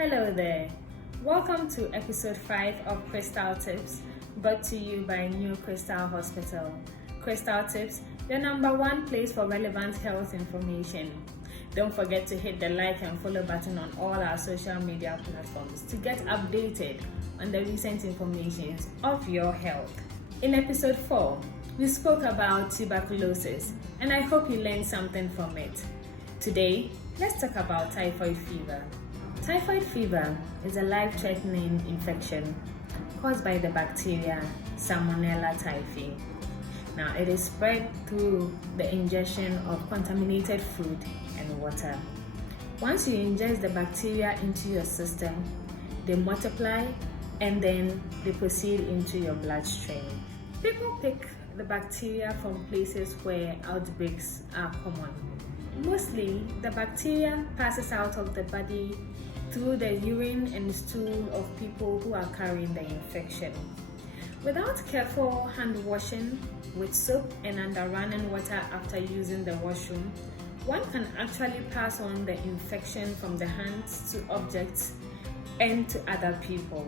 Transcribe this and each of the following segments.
Hello there. Welcome to episode 5 of Crystal Tips, brought to you by New Crystal Hospital. Crystal Tips, the #1 place for relevant health information. Don't forget to hit the like and follow button on all our social media platforms to get updated on the recent information of your health. In episode 4, we spoke about tuberculosis, and I hope you learned something from it. Today, let's talk about typhoid fever. Typhoid fever is a life-threatening infection caused by the bacteria Salmonella typhi. Now, it is spread through the ingestion of contaminated food and water. Once you ingest the bacteria into your system, they multiply and then they proceed into your bloodstream. People pick the bacteria from places where outbreaks are common. Mostly, the bacteria passes out of the body through the urine and stool of people who are carrying the infection. Without careful hand washing with soap and under running water after using the washroom, one can actually pass on the infection from the hands to objects and to other people.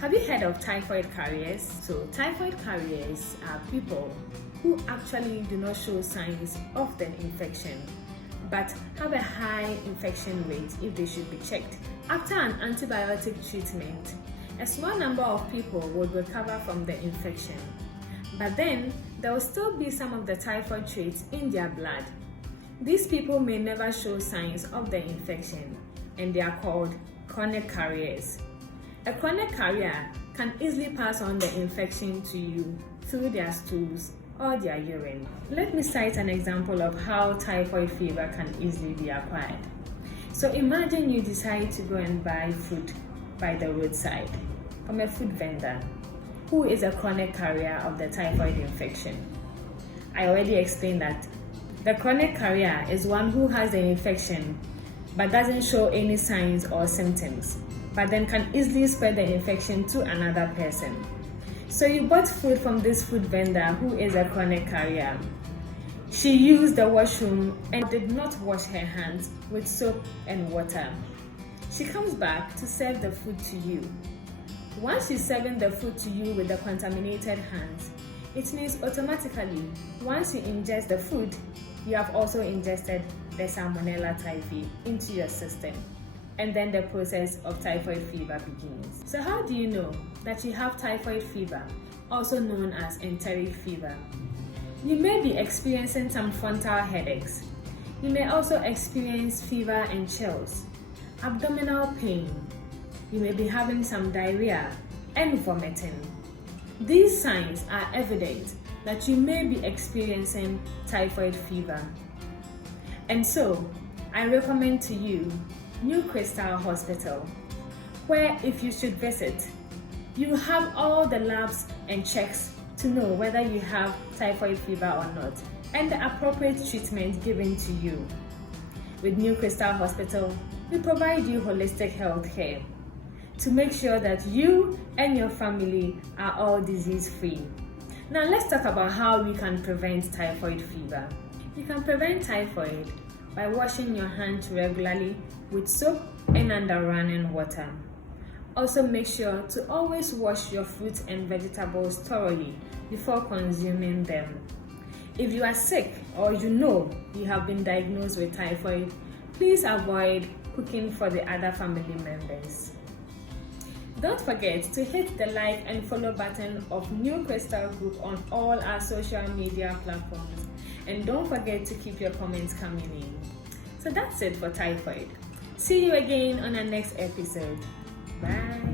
Have you heard of typhoid carriers? So typhoid carriers are people who actually do not show signs of the infection, but have a high infection rate if they should be checked. After an antibiotic treatment, a small number of people would recover from the infection, but then there will still be some of the typhoid traits in their blood. These people may never show signs of the infection, and they are called chronic carriers. A chronic carrier can easily pass on the infection to you through their stools or their urine. Let me cite an example of how typhoid fever can easily be acquired. So imagine you decide to go and buy food by the roadside from a food vendor who is a chronic carrier of the typhoid infection. I already explained that the chronic carrier is one who has the infection but doesn't show any signs or symptoms, but then can easily spread the infection to another person. So you bought food from this food vendor who is a chronic carrier. She used the washroom and did not wash her hands with soap and water. She comes back to serve the food to you. Once she's serving the food to you with the contaminated hands, it means automatically, once you ingest the food, you have also ingested the Salmonella typhi into your system. And then the process of typhoid fever begins. So how do you know that you have typhoid fever, also known as enteric fever? You may be experiencing some frontal headaches. You may also experience fever and chills, abdominal pain. You may be having some diarrhea and vomiting. These signs are evident that you may be experiencing typhoid fever. And so, I recommend to you New Crystal Hospital, where if you should visit, you have all the labs and checks to know whether you have typhoid fever or not, and the appropriate treatment given to you. With New Crystal Hospital, we provide you holistic health care to make sure that you and your family are all disease-free. Now let's talk about how we can prevent typhoid fever. You can prevent typhoid by washing your hands regularly with soap and under running water. Also make sure to always wash your fruits and vegetables thoroughly before consuming them. If you are sick or you know you have been diagnosed with typhoid, please avoid cooking for the other family members. Don't forget to hit the like and follow button of New Crystal Group on all our social media platforms. And don't forget to keep your comments coming in. So that's it for typhoid. See you again on our next episode. Bye.